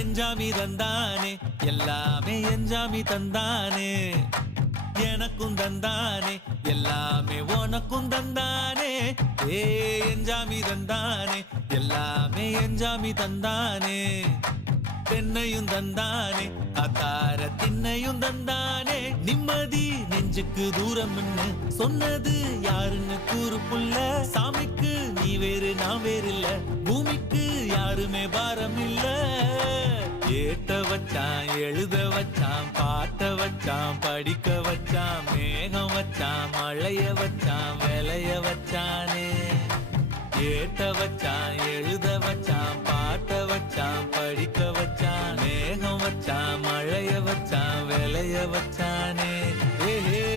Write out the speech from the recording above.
எஞ்சாமி தந்தானே எல்லாமே எஞ்சாமி தந்தானே எனக்கும் தந்தானே எல்லாமே உனக்கும் தந்தானே ஏ எஞ்சாமி தந்தானே எல்லாமே எஞ்சாமி தந்தானே தென்னையும் தந்தானே காத்தார திண்ணையும் தந்தானே நிம்மதி நெஞ்சுக்கு தூரம் சொன்னது யாருன்னு கூறு புள்ள சாமிக்கு நீ வேறு நான் வேறு இல்ல பூமிக்கு யாருமே பாரம் இல்ல ஏத்த வச்சான் எழுத வச்சான் பாட்ட வச்சான் படிக்க வச்சான் மேகம் வச்சான் மழைய வச்சான் விளைய வச்சானே ஏத்த வச்சான் எழுத வச்சான் பாட்ட வச்சான் படிக்க வச்சான் மேகம் வச்சான் மழைய வச்சான் விளைய வச்சானே